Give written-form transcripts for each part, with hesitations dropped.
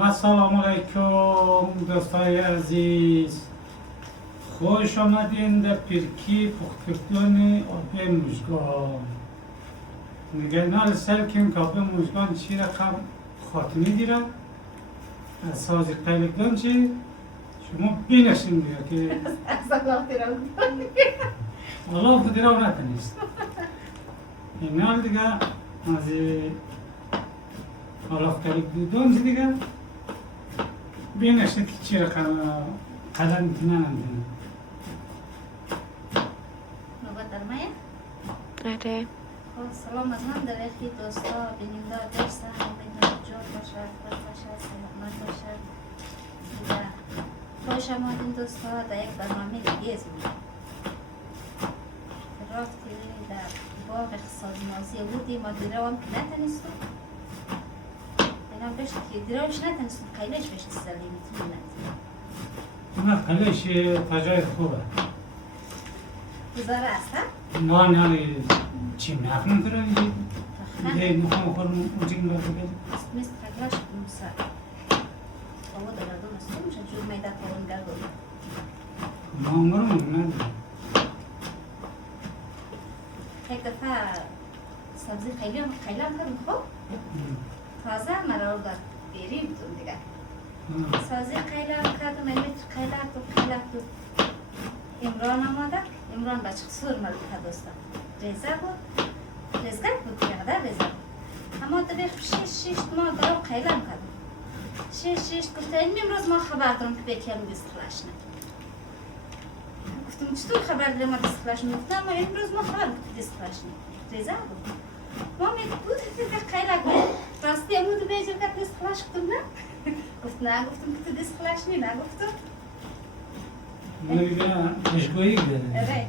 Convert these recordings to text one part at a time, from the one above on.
السلام علیکم دوستای عزیز، خوش آمدین در پیرکی پختکردن آب مژگان. نگنال سرکن که آب مژگان چی رقم خاتمه گیرد از سازی قیلکدان چی شما بینشین دیگه که الله خودی رو نتنیست اینال دیگه از الله قیلکدان چی دیگه بینشین که چی رقم قدم میتونن دیگه نوبت در مایه؟ آره. سلام از من در اخی دوستا بیننده درستم امیدوارم جور باشد خوش باشد سلامت باشد و خوش آمدین دوستا در یک برنامه دیگه از من رفتی در باغ اقتصادنازی بودی ما دیروان که نتنستم بینام بشت که دیروش نتنستم قیلش بشت سلی میتونی نه قیلش تجای خوبه گزاره است ها؟ نه چیم نخون تره دیگه میخوام خورم اوچین باید بگید مثل تگلاش بمسا هوا در دون است میشه جور میده تاون گردون ما عمرم ندارم یک دفعه سبزی خیلی هم کردم خوب تازه مرا رو بیری بودم دیگه سبزی خیلی کردم خیلی تو امران آماده امران بچه خسور مرد که دوستم ریزه بود ریزگاه بود دیگه قدر ریزه بود اما دبیر شش ماه برای خیلی کردم شش گفته این امروز ما خبر دارم که بیتی هم دست خلاش نه گفتم چطور خبر دارم ما دست خلاش نه گفتم اما امروز ما خبر که دست خلاش نه ریزه بود ما می بود که خیلی بود راستی امود بیجر که دست خلاش کردم نه گفت نه گفتم که دست خلاش نه گفتم پیشگویی بده اره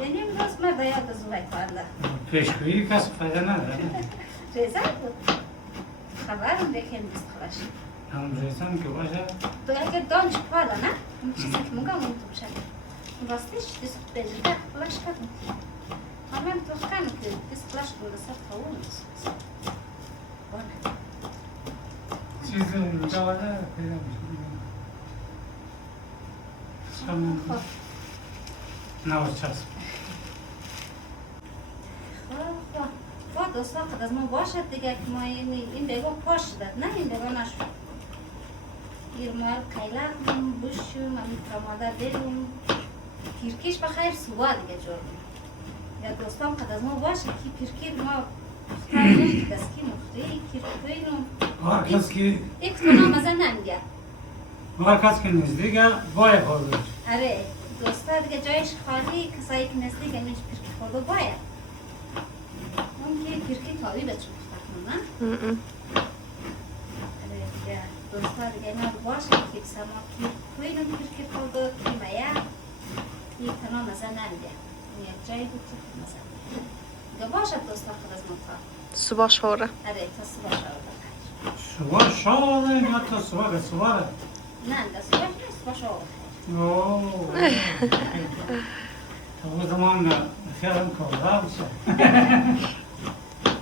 یعنی امروز مرد یاد از اوی کارده پیشگویی کسی فایده نداره ریزه بود خبرم دیگه این دست خلاش هم ریزم که باشه تو اگر دانش پالا نه اون چیزی که مگم اون تو بشه راستش دست بیجر خلاش کردم من تو خانم که دست خلاش بود سر تاون چیزی جواده پیدا میشه نوز چسب خب دوستا خود از ما باشد دیگه که ما این بگو پاش شدد نه این بگو نشد گیر مال قیلق بوشم همین تماده بریم پیرکیش بخیر سوا دیگه جور یا دوستان خود از ما باشه که پیرکیر ما مختاریم دسکی مختی کیرکوینم هر کس که یک تونا مزه نمیگه هر کس که نزدیگه باید خوردش آره دوستا دیگه جایش خالی کسایی که نزدیک اینش پیرکی خورده باید اون که پیرکی تاوی به چون بختنم نه؟ آره دیگه دوستا دیگه اینا باشه که بسما پیرکوینم پیرکی خورده که مایه یک تنا مزه نمیگه یک جایی بود که مزه نمیگه دیگه باشد دوستا خود از منطقه صبح شوره. آره تا صبح شده صبح شاده یا تا صبح نه ده صبح نیست صبح شده اوه تو زمان خیالم کارده بشه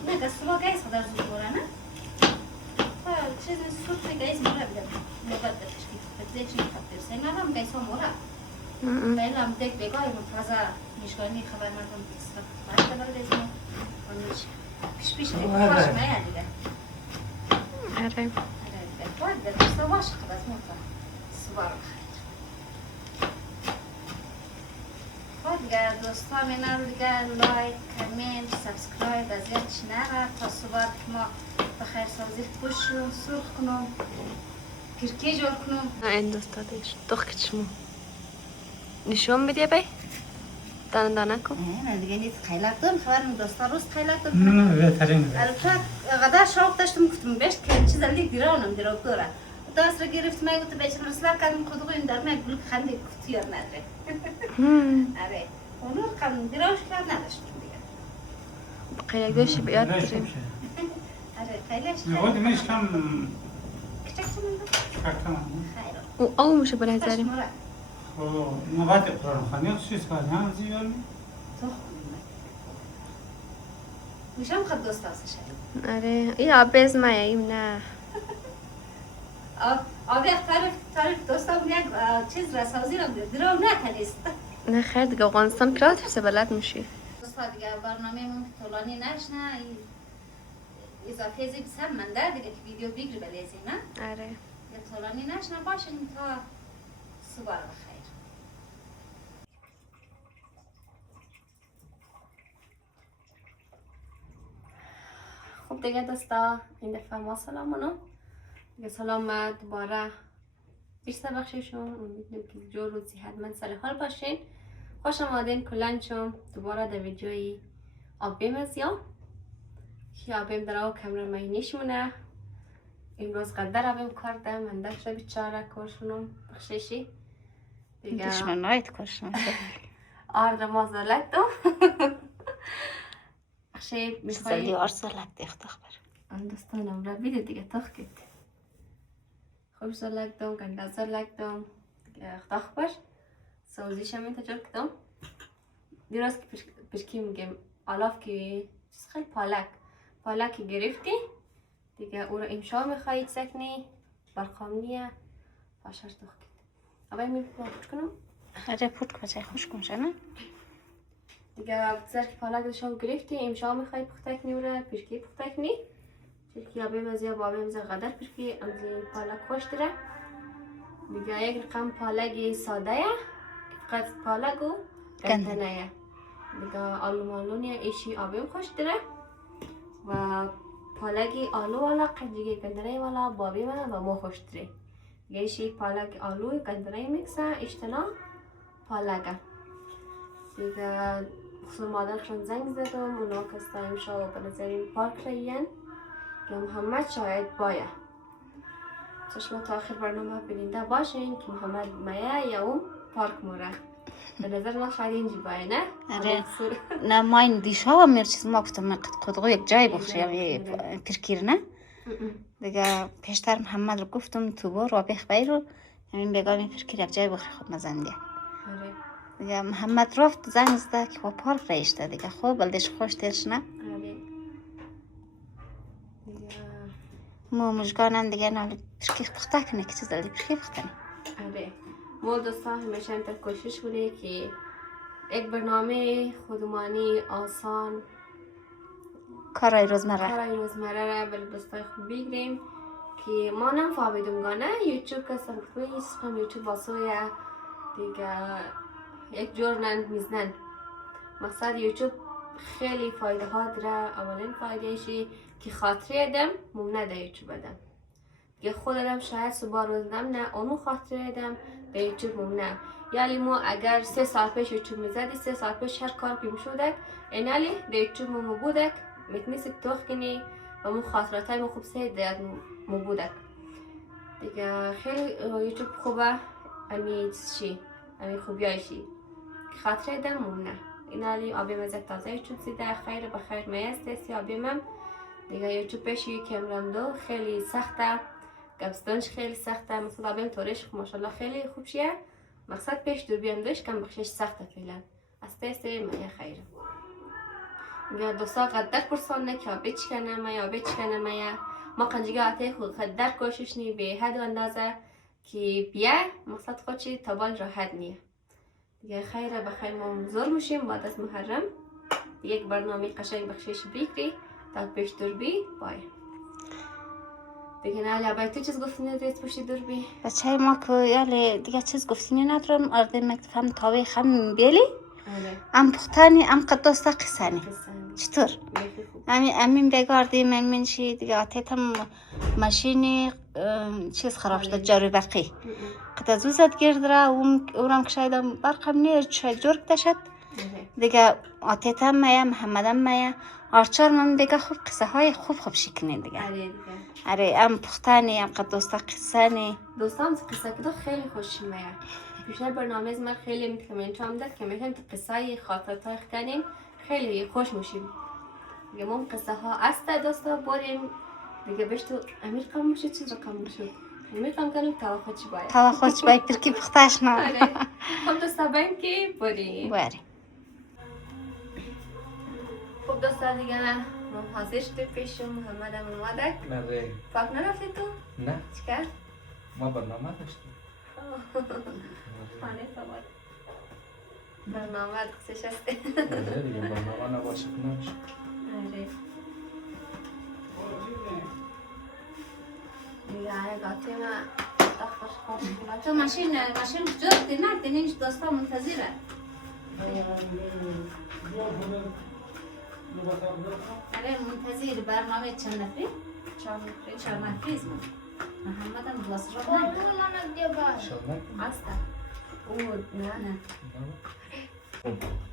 نه ده صبح گیس خدا زود بوره نه چیز صبح گیس موره بگم لغت بتشکیل بتشکیل خطیر سیم هم گیس ها موره ولی هم دیگه بگاه ایم تازه میشگانی خبر ندارم بسیار فرق داره دیزم پیش پیش دیگه باش مایه دیگه آره. دیگه باید به دوستا باش خود از موتا صبح رو دیگه دوستان اینم دیگه لایک، کامنت، سابسکرایب از یاد نره تا صبح که ما بخیر سازی پوشم، سرخ کنم، پیرکی جور کنم. نه این دوستا دیش دخ کچمو نشون میدی بای؟ دانه دانه کن نه دیگه نیست خیلک دارم خبرم دوستا روز خیلک دارم نه بهترین البته غدا شوق داشتم گفتم بشت که چیز علی دیرانم دیراکتوره دست را گرفت من گفت بیچاره رسلا کردم کدوم این در من گل خنده گفت یار نداره آره اونو کم دیراش کرد نداشتم دیگه قیلک دوشی بیاد بریم آره خیلیش نگاه دیمش کم کچک چمون کم خیلی او میشه برای زریم خب نباید قرآن خانی خصوص کنی هم زیبانی تو میشم خود دوست آسه شدیم آره این آبز مایه ایم نه آبی تاریخ دوستان یک چیز رسازی رو درام نتنیست. نه خیر دیگه افغانستان کرات بسه بلد میشی. دوستان دیگه برنامه من طولانی نشنه اضافه زی بسر منده دیگه که ویدیو بگیری بلیزی نه؟ آره. دیگه طولانی نشنه باشین تا صبح بخیر. خب دیگه دوستا این دفعه ما سلامونو دیگه سلام دوباره بیشتر بخشیشون امیدوارم که جور و صحتمند سر حال باشین. خوش آمدین کلن شم دوباره در ویدیوی آبیم از یا که آبیم در آو کمره مینیش مونه امروز قدر آبیم کرده من دکش بیچاره کارشونم بخشیشی دیگه دشمنایت کشنم آرد ما زالک دو بخشی میخوایی زلی آرزالک دیختخ بر دوستانم را بیده دیگه تخ کت خوش زالک دوم گنده زالک دوم دیگه اختاخ بر سوزیش هم اینتا جور کدوم دیروز که پشکی میگم آلاف که چیز خیلی پالک گرفتی دیگه او رو امشا میخوایی سکنی برخامنیه پاشر تخ کت اول میبینم پوچ کنم آره پوت کجای خوش کنشه نه؟ دیگه بزر که پالک داشتم گرفتی امشا میخوایی پخته کنی او رو پشکی پخته کنی چرکی آبیم از یا بابیم از قدر پشکی امزی پالک خوش داره دیگه یک رقم پالک ساده یه فقط پالک و گندنه یه دیگه آلو مالونی ایشی آبیم خوش داره و پالک آلو والا قنجیگه گندنه والا بابیم و مو خوش داره دیگه ایشی پالک آلو گندنه میکسه اشتنا پالکه دیگه خصوص مادرشون زنگ زدم اونا کستا امشا و بنظرین پارک رایین که محمد شاید باید چشم تا آخر برنامه بیننده باشین که محمد مایه یا اون پارک موره به نظر ما شاید اینجی باید نه؟ آره نه ما این دیشا و میر چیز ما گفتم قدقو یک جای بخشیم پرکیر نه؟ دیگه پیشتر محمد رو گفتم تو بار و بیخ بای رو همین بگم پرکیر یک جای بخشی خود مزنده دیگه محمد رفت زنگ زده که با پارک رایشته دیگه خوب بلدش خوش ترش نه؟ ما مجگانم دیگه نالی پرکی پخته کنه که چیز دلی پرکی پخته نه آره ما دوستان همیشه همینطور کوشش کنه که یک برنامه خودمانی آسان کارای روزمره را برای دوستای خوب بگیریم که ما نفهمیدم گانه یوتیوب کسا گفتم اسم یوتیوب واسه دیگه یک جور میزنن مقصد یوتیوب خیلی فایده ها داره اولین فایدهشی که خاطره ادم ممنه در یوتیوب ادم دیگه خود ادم شاید صبح روز نه اونو خاطره ادم در یوتیوب ممنه یعنی ما اگر 3 سال پیش یوتیوب میزدی 3 سال پیش هر کار که میشودک اینالی در یوتیوب مو بودک میتونستی توخ کنی و مو خاطرات های مو خوب سه در مو بودک دیگه خیلی یوتیوب خوبه امی چی امی خوبیایشی خاطره ادم ممنه اینالی آبیم از تازه یوتیوب زیده خیر بخیر میسته آبیمم دیگه یوتیوب پیش کمرم دو خیلی سخته گبستانش خیلی سخته مثلا آبیم طورش ماشاءالله خیلی خوب شیه مقصد پیش دوربین دوش کم بخشش سخته فعلا از تست میه خیره یا دوستا قدر پرسانه که آبی چکنه میه ما قنجیگه آته خود قدر کوشش نی به حد و اندازه که بیه مقصد خودشی تابال راحت نیه دیگه خیره بخیر ما زور میشیم بعد از محرم یک برنامه قشنگ بخشش بگیری تا پیش دوربی بای دیگه نه لبای تو چیز گفتنی ندارید پشت دوربی بچه ما که یالی دیگه چیز گفتنی ندارم آرده مکتفم تاوی خم بیلی ام پختانی ام قداستا قسانی چطور؟ امین بگاردی من چی دیگه آتیتم ماشینی چیز خراب شده جارو برقی قد از وزد گرد را اورم که شایدم برقم نیر شاید جور کده شد دیگه آتیتم میا محمدم میا آرچار من دیگه خوب قصه های خوب شکنین دیگه آره ام پختانی ام قداستا قسانی دوستان قصه که خیلی خوش میا پیشنهاد برنامه از من خیلی میتونم داد که میتونم تو قصه های خاطرات های کنیم خیلی خوش میشیم دیگه ما قصه ها است دوستا بریم دیگه بهش تو امیر کام میشه چیز رو کام میشه امیر کام کنیم تا خودش باید پرکی پختش نه خب دوستا بریم که بریم خب دوستا دیگه ما حاضر شدیم پیش محمد هم اومدک نه پاک نرفتی تو؟ نه چکر؟ ما برنامه داشتیم. خانه سوار برنامه دستش هسته. آره دیگه برنامه نباشه که نمیشه. آره دیگه گاتی ما دخترش خوش تو ماشین کجا رفتی؟ نه اینش دوستا منتظره. آره منتظر برنامه چند نفری؟ چهار نفری است. محمد هم دوست را نه. شما هسته او نه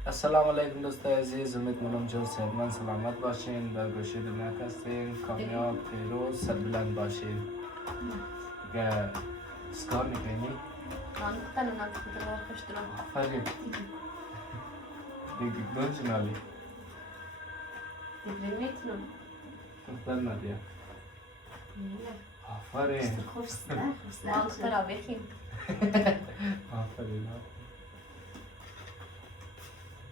السلام علیکم دوستای عزیز، امیدوارم جان صحتمند سلامت باشین، در گوشه دنیا هستین، کامیاب پیروز سربلند باشین. دیگه سکار میکنی؟ نان کتن و نان کتن خوش دارم. آفرین. دیگه دون جنالی دیگه میتونم دختر ندیا. آفرین. خوش است. ما کتر بخیم آفرین.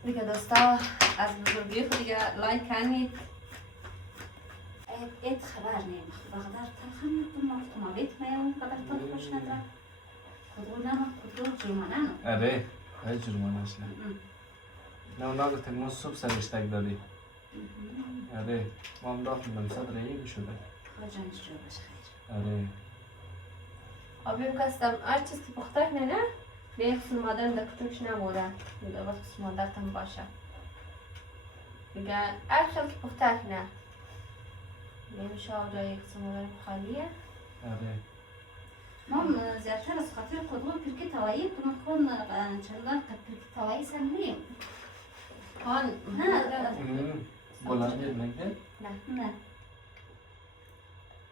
دیگه دوستا از بزرگی خود دیگه لایک کنید. ایت خبر نیم. بقدر تلخم نکنم ما بیت میام قدر تو خوش ندارم. خودرو نم خودرو جرمانه نم. آره های جرمانه شد. نه اونا گفتن ما صبح سرشتک دادی. آره ما هم رفتیم صد رایی شده. خواجانش جو باشه خیر. آره آبیم کستم هر چیز که پختک نه به یک قسم مادرم در کتوش نموده دیگه وقت قسم مادرتم باشه دیگه هر خیلی که پختک نه نمیشه آجا یک قسم مادرم خالیه. آره ما زیادتر از خاطر خودمون پرکی توایی کنم خون چندان پرکی توایی سن نیم. آن نه بلندی نگه؟ نه.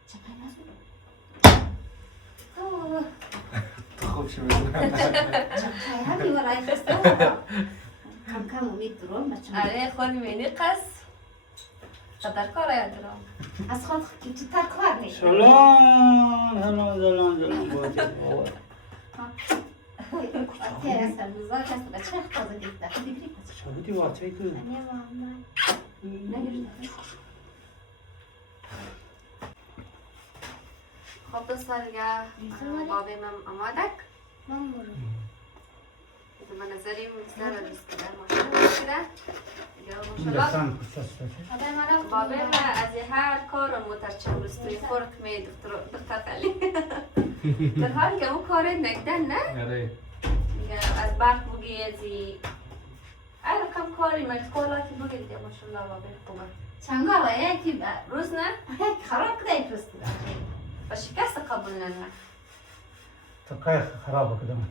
چه پیدا تو خوب شو میدونم. چه همین ورای خسته کم کم امید درون بچه. آره خود میبینی قص قدر کار یاد دارم از خود که تر کار نیست. سلام بودی تیر است روزا کسی بچه تازه گرفته. دیگری پس. شبودی واچه که خب دوستا دیگه بابیم هم آمادک دیگه به نظریم سر روز کده ماشین شده دیگه ماشالله بابیم از هر کار و موتر روز توی خورک می دختر خالی در حال که اون کار نگدن نه آره دیگه از برق بگی ازی هر کم کاری مشکلاتی بگی دیگه ماشالله بابیم خوبه چنگا و یکی روز نه خراب کده یک روز کده. و شکست قبول نه تو که خراب کدام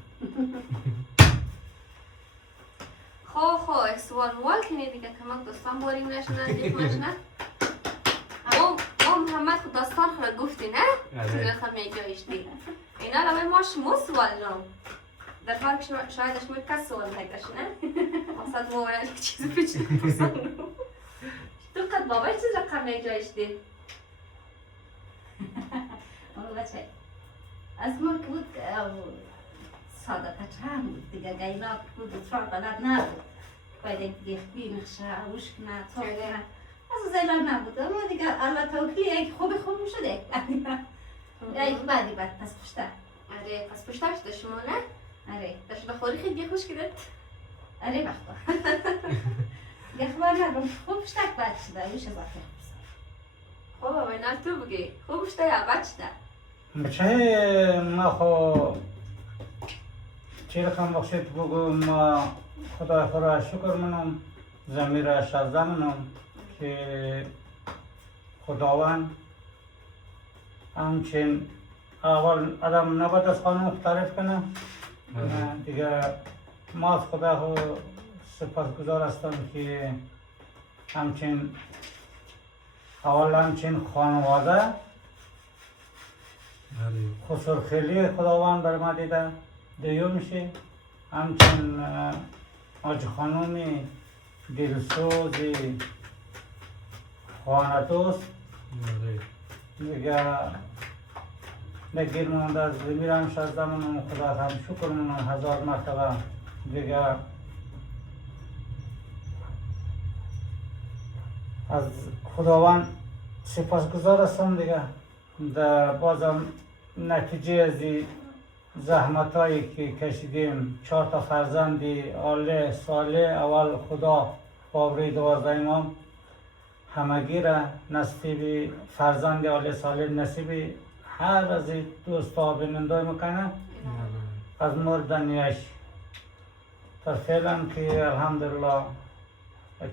خو سوال موال کنی دیگه کمک دوستان باریم نشنن دیگه مشنن محمد خود داستان خود گفتی نه؟ تو بخواه میگه اشتی اینا لبه ماش مو سوال نام در حال که شاید اشمیر کس سوال نگرش نه؟ اصلا موال یک چیزی پیچی پرسان نو تو قد بابای چیز رقم میگه اشتی؟ اونو بچه از مون که بود ساده کچان بود دیگه گینا بود اتفاق بلد نبود باید دیگه خبی نخشه عروش کنه توق کنه از زیلان نبود اما دیگه الله توکلی یک خوب شده یک بعدی بعد پس پشته. آره پس پشتش ده شما نه؟ آره داشت بخوری خیلی خوش کدت؟ آره بخدا یه خبر ندارم خوب شدک بعد شده ویش از آخر خب بابا نه تو بگی خوب شده یا بد شده؟ بچه ما خو چی رقم بخشید بگو ما خدا خورا شکر منم زمیر شازده منم که خداوند همچین اول آدم نباید از خانم تعریف کنه دیگه ما از خدا سپاسگزار هستم که همچین اول همچین خانواده خسر خیلی خداوند بر ما دیده دیو میشه همچین آج خانومی دلسوزی خانه دوست دیگه نگیر مونده از میرم شازده منم خدا هم شکر منم هزار مرتبه دیگه از خداوند سپاسگزار هستم دیگه در بازم نتیجه از این زحمت هایی که کشیدیم 4 تا فرزند عالی صالح اول خدا باوری 12 امام همگی را نصیب فرزند عالی صالح نصیب هر از این دوستا بیننده میکنه از مورد نیش تا فعلا که الحمدلله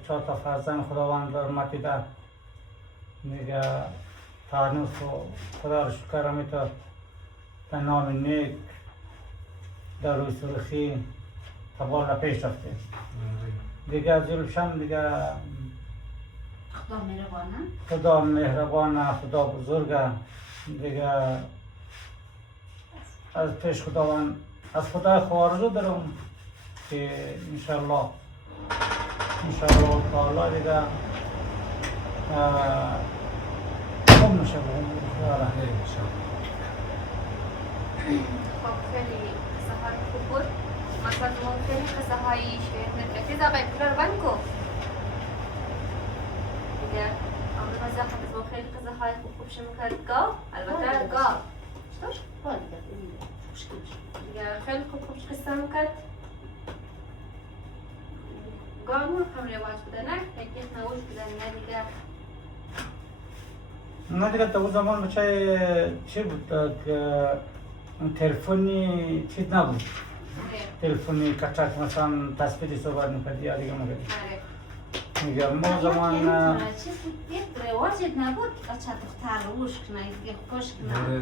4 تا فرزند خداوند رحمتی ده میگه تانوس و خدا رو شکر میتر به نام نیک در روی سرخی تبال را پیش رفته دیگه ظلمشم دیگه خدا مهربانه خدا مهربانه خدا بزرگه دیگه از پیش خداوند از خدای خوارزو دارم که انشالله تعالی دیگه خوب میشه بگم خب خیلی قصه های خوب بود مثلا ما خیلی قصه هایی شنیدیم نتیزه باید کلار بند کن دیگه آمده مزه خود ما خیلی قصه های خوب شما کرد گاه البته گاه چطور؟ دیگه خیلی خوب قصه میکرد گاه نور هم رواج بوده نه یک نوش بوده نه دیگه نه دیگه تا اون زمان بچه چی بود که تلفنی چیز نبود تلفنی کچک مثلا تصویری صحبت میکردی یا دیگه میگم ما زمان یک رواجت نبود بچه دختر روش کنه دیگه خوش کنه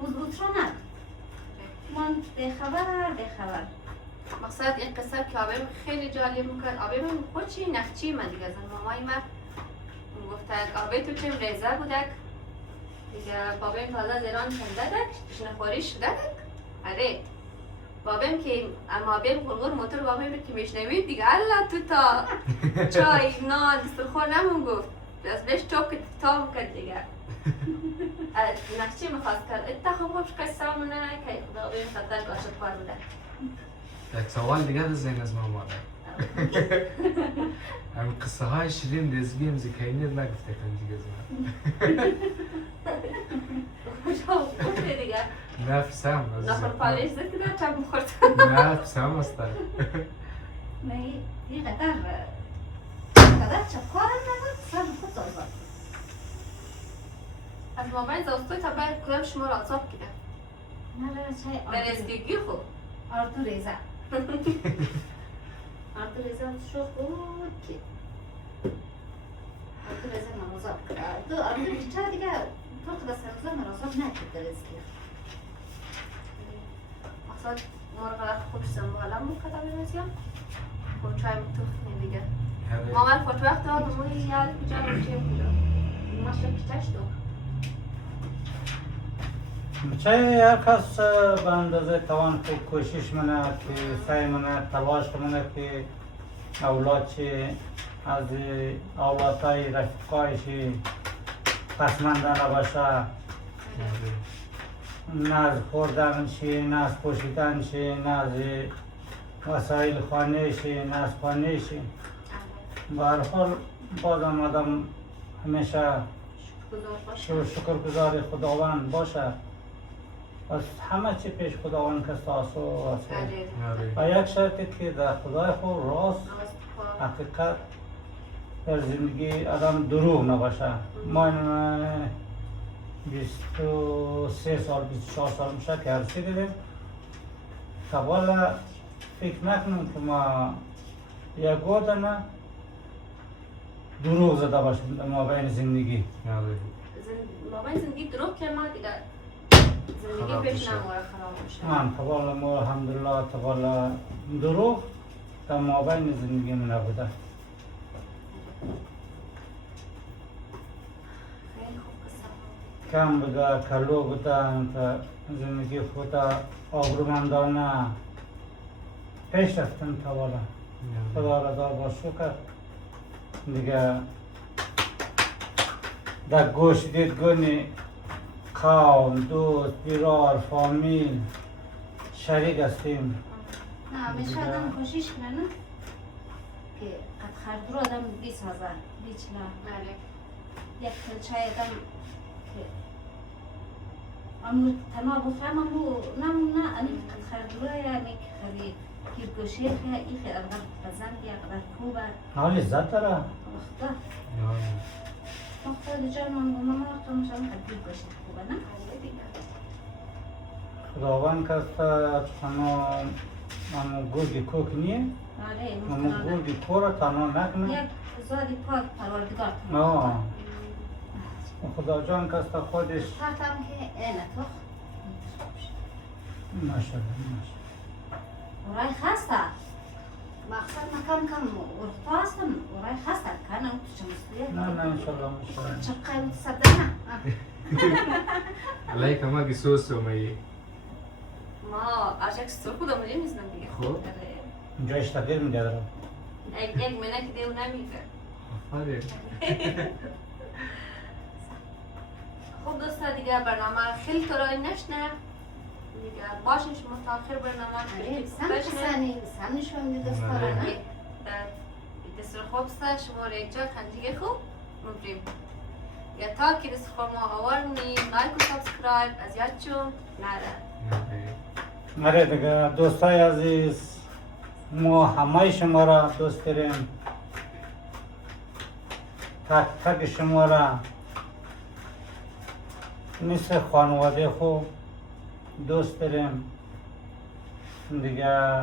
بود رو نک من بخبر مقصد این قصه که آبیم خیلی جالب میکرد آبیم خود چی نخچی من دیگه زن مامای من گفتک آبی تو چیم ریزه بودک دیگه بابیم تازه زیران کنده دک پیشنخوری شده دک آره بابیم که اما بیم غرغر موتور بابیم که میشنوید دیگه الله تو تا چای نان دسترخور نمون گفت از بهش چوک تام کرد دیگه نقشی میخواست کرد اتخاب خوبش قصه مونه که خدا بیم خطر گاشت خوار بوده یک سوال دیگه دزین از ماما هم قصه های شیرین دزگیم زکینیر نگفته کن دیگه زمان خوبه دیگه نفسم نخور پالیش زکده چم خورد نفسم استاد نه یه قدر چپکارم نبود سر خود زازاد از مابین زاستوی تا باید کدام شما را عصاب کده نه چای در ازگیگی خوب آردو ریزه آردو ریزه شو خود که آردو ریزه نمازاب کرد آردو ریزه دیگه تو قدر سرزا مرازاب نکرد در ازگیر مقصد ما رو قدر خوب سنبالا مکده بریزیم خب چای متوخنی دیگه ما من فوت وقت ها بمونی یاد کجا رو چه کجا ما شب کتش دو بچه هر کس به اندازه توان که کوشش منه که سعی منه تلاش منه که اولاد چی از اولادهای رفیقایش پسمانده نباشه نه از خوردن شی نه از پوشیدن شی نه از وسایل خانه شی نه از خانه شی به هر حال بازم آدم همیشه شکرگزار خداوند باشه از همه چی پیش خداوند کست آسو و یک شرطی که در خدای خود راست حقیقت در زندگی آدم دروغ نباشه ما 23 سال 24 سال میشه که عرصی دیدیم تا بالا فکر نکنم که ما یک گودنه دروغ زده باشیم در مابین زندگی مابین زندگی دروغ که ما دیگه زندگی پیش نموره خراب میشه من تبالا ما الحمدلله تبالا دروغ در مابین زندگی من نبوده کم بوده کلو بوده تا زندگی خود آبرومندانه پیش رفتم تبالا خدا رضا با شکر دیگه در گوش دیدگونی قوم، دوست، بیرار، فامیل شریک هستیم نه همیشه آدم کوشش کنه نه که قد خردرو آدم بیسازه بیچنه یک کلچه آدم که امو تنها بخرم امو نه انی قد خردوه یعنی خیلی کیرگوشه خیلی اقدر بزن یا اقدر خوبه حال لذت داره وقتا وقتا دیجا من وقتا مشان خیلی کیرگوشه خوبه نه؟ خداوند کست همو گرگی کوک نیه آره همو مستقانه گرگی کو را تنها نکنه یک زادی پاک پروردگار آه خدا جان کست خودش پرتم که اینه تو ماشاءالله ورای خسته مقصد مکم کم ورختا هستم ورای خسته کنه تو چه مستیه نه نه انشالله ماشاءالله چه قیمت صدقه علیک هم اگه سوس اومایی ما عجک سر خودم نمیزنم دیگه خب. جایش تغییر میده داره یک منه که دیو نمیگه آره خب دوستا دیگه برنامه خیلی طولانی نشنه دیگه باشین شما تا آخر برنامه سم نشون میده دستاره نه دستور خوب ستا شما رو یک جا خندیگه خوب مبریم یا تا که دست خور ما آورنی لایک و سابسکرایب از یاد چون نره آره دیگه دوستای عزیز ما همه شما را دوست داریم تک تک شما را مثل خانواده خوب دوست داریم دیگه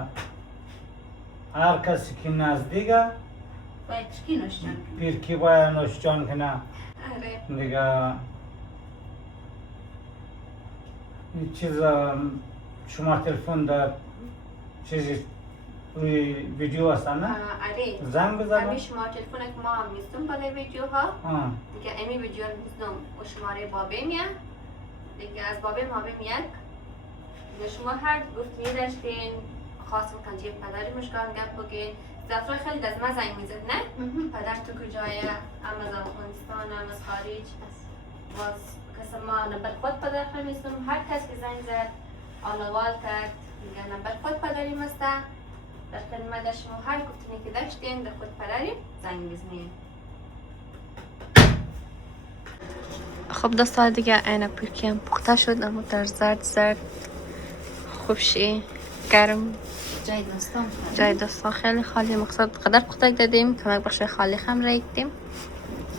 هر کسی که نزدیکه باید چکی نوشتن پیرکی باید نوشجان کنه آره دیگه این چیز شما تلفن در چیزی روی ویدیو هستن نه؟ آره زنگ بزنم؟ امی شما تلفون که ما هم میستم بالای ویدیو ها آه. دیگه امی ویدیو رو میستم و شماره بابیم یا دیگه از بابیم هابیم یک دیگه شما هر گفتنی داشتین خواستم کنجی پدری مشکل گپ بگین زفرا خیلی از ما زنگ میزد نه؟ پدر تو کجایه؟ ام از افغانستان ام از خارج باز کس ما نمبر خود پدر خمیستم هر کس که زنگ زد آلوال کرد دیگه نمبر خود پدریم هسته در خدمت شما هر گفتنی که داشتین در خود پدریم زنگ بزنین خب دوستا دیگه عین پیرکی هم پخته شد اما در زرد خوبشی گرم جای دوستا خیلی خالی مقصد قدر پخته دادیم کمک بخش خالی خم ریختیم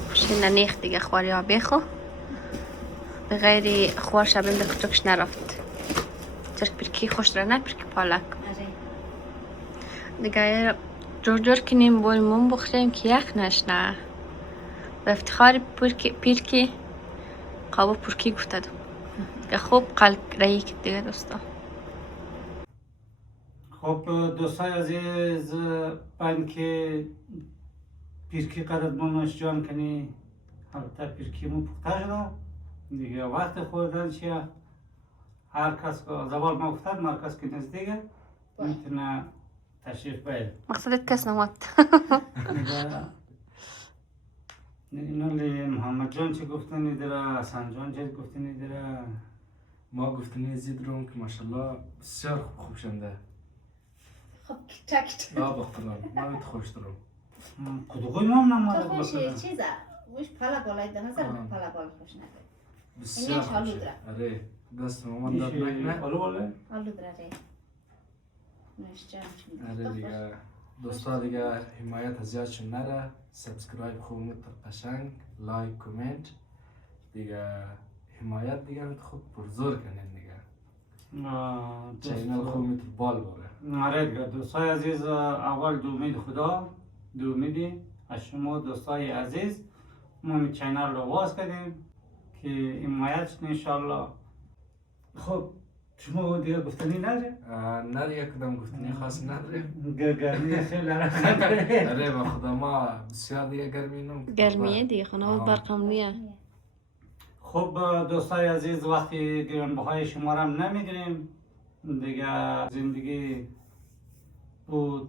خوشی ننیخ دیگه خواری ها بیخو به غیری خوار شبیم به کتوکش نرفت چرک پیرکی خوش رنه پیرکی پالک دیگه جور کنیم بولمون بخوریم که یخ نشنه به افتخار پیرکی قابو پرکی گفته دو دیگه خوب قلق رایی کد دیگه دوستا خب دوستای عزیز من که پیرکی قدر منش جان کنی البته پیرکی مو پخته شدم دیگه وقت خوردن چیه هر کس که زبال ما افتاد مرکز که نزدیگه میتونه تشریف باید مقصدت کس نمات اینالی محمد جان چه گفتنی داره حسن جان چه گفتنی داره ما گفتنی زید روم که ماشالله بسیار خوب شنده خب چکت بخترم من خوش دارم کدوگوی ما هم تو نماده خوشی چیزه وش پلا بالای ده نظر پلا بال خوش نده بسیار اینش آلو خوشه داره. آره دست مامان داد نکنه آلو باله آلو داره نوشتم آره دیگه دوستا دیگه حمایت از یادشون نره سابسکرایب خوب میتر قشنگ لایک کومنت دیگه حمایت دیگه خوب پرزور کنید دیگه چینل خوب میتر بال باره آره دیگه دوستای عزیز اول دو امید خدا دو امیدی از شما دوستای عزیز ما می چینل رو باز کردیم که حمایت شد انشالله خب شما دیگه گفتنی نداره؟ نره یک کدام گفتنی خاص نداره گرمی خیلی رخنده آره با خدا ما بسیار دیگه گرمی نم گرمیه دیگه خانه برقم نیه خب دوستای عزیز وقتی گرانبهای شما را هم نمیگیریم دیگه زندگی بود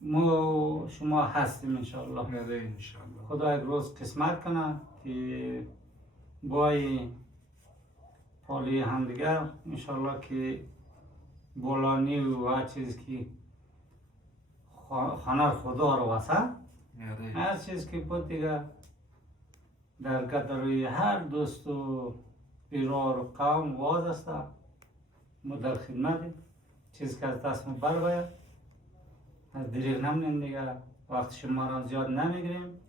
ما شما هستیم انشالله آره انشالله خدا یک روز قسمت کنه که بای پالی همدیگر انشالله که بولانی و هر چیز که خانه خدا رو واسه هر چیز که بود دیگه در قدر روی هر دوست و بیرار و قوم واز است. ما در خدمتیم. چیز که از دست ما بر باید از دریغ نمونیم دیگه. وقت شما را زیاد نمیگیریم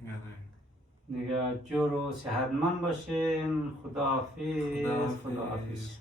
دیگه. جور و صحتمند باشین. خداحافظ. خداحافظ.